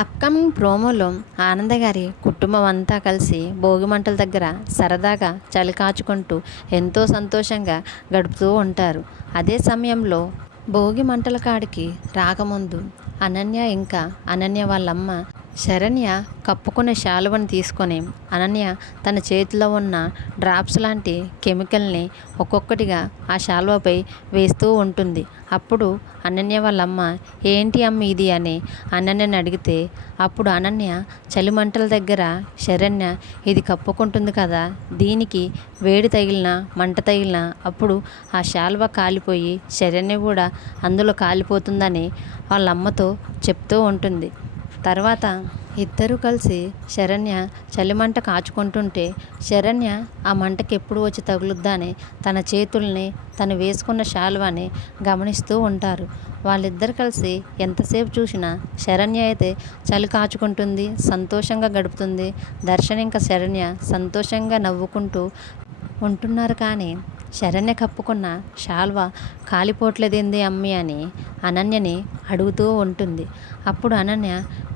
Upcoming ప్రోమోలో ఆనంద గారి కుటుంబం అంతా కలిసి భోగి మంటల దగ్గర సరదాగా చలి కాచుకుంటూ ఎంతో సంతోషంగా గడుపుతూ ఉంటారు. అదే సమయంలో భోగి మంటల కాడికి రాకముందు అనన్య ఇంకా అనన్య వాళ్ళమ్మ శరణ్య కప్పుకునే శాలువని తీసుకొని అనన్య తన చేతిలో ఉన్న డ్రాప్స్ లాంటి కెమికల్ని ఒక్కొక్కటిగా ఆ శాలువపై వేస్తూ ఉంటుంది. అప్పుడు అనన్య వాళ్ళమ్మ ఏంటి అమ్మ ఇది అని అనన్యని అడిగితే అప్పుడు అనన్య చలిమంటల దగ్గర శరణ్య ఇది కప్పుకుంటుంది కదా, దీనికి వేడి తగిలిన మంట తగిలిన అప్పుడు ఆ శాలువ కాలిపోయి శరణ్య కూడా అందులో కాలిపోతుందని వాళ్ళ అమ్మతో చెప్తూ ఉంటుంది. తర్వాత ఇద్దరూ కలిసి శరణ్య చలిమంట కాచుకుంటుంటే శరణ్య ఆ మంటకి ఎప్పుడు వచ్చి తగులుద్దా అని తన చేతుల్ని తను వేసుకున్న శాలువాని గమనిస్తూ ఉంటారు. వాళ్ళిద్దరు కలిసి ఎంతసేపు చూసినా శరణ్య అయితే చలి కాచుకుంటుంది, సంతోషంగా గడుపుతుంది. దర్శన్ ఇంకా శరణ్య సంతోషంగా నవ్వుకుంటూ ఉంటున్నారు. కానీ శరణ్య కప్పుకున్న శాల్వా కాలిపోట్లేదేంది అమ్మి అని అనన్యని అడుగుతూ ఉంటుంది. అప్పుడు అనన్య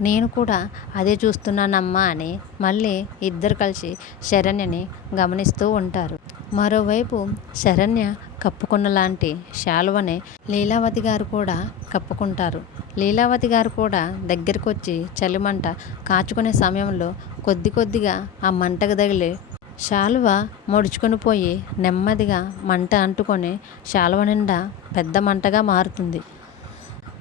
నేను కూడా అదే చూస్తున్నానమ్మా అని మళ్ళీ ఇద్దరు కలిసి శరణ్యని గమనిస్తూ ఉంటారు. మరోవైపు శరణ్య కప్పుకున్న లాంటి శాలువనే లీలావతి గారు కూడా కప్పుకుంటారు. లీలావతి గారు కూడా దగ్గరికి వచ్చి చలిమంట కాచుకునే సమయంలో కొద్ది కొద్దిగా ఆ మంటకు తగిలి శాలువ ముడుచుకొని పోయి నెమ్మదిగా మంట అంటుకొని శాలువ నిండా పెద్ద మంటగా మారుతుంది.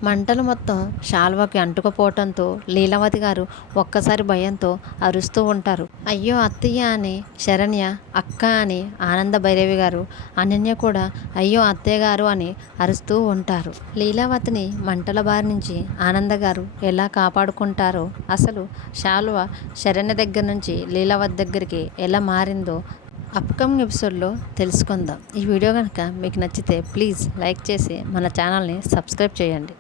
మంటలు మొత్తం శాలువకి అంటుకుపోవటంతో లీలావతి గారు ఒక్కసారి భయంతో అరుస్తూ ఉంటారు. అయ్యో అత్తయ్య అని శరణ్య, అక్క అని ఆనంద భైరవి గారు, అనన్య కూడా అయ్యో అత్తయ్య గారు అని అరుస్తూ ఉంటారు. లీలావతిని మంటల బారి నుంచి ఆనంద గారు ఎలా కాపాడుకుంటారో, అసలు శాలువ శరణ్య దగ్గర నుంచి లీలావతి దగ్గరికి ఎలా మారిందో అప్కమింగ్ ఎపిసోడ్లో తెలుసుకుందాం. ఈ వీడియో కనుక మీకు నచ్చితే ప్లీజ్ లైక్ చేసి మన ఛానల్ని సబ్స్క్రైబ్ చేయండి.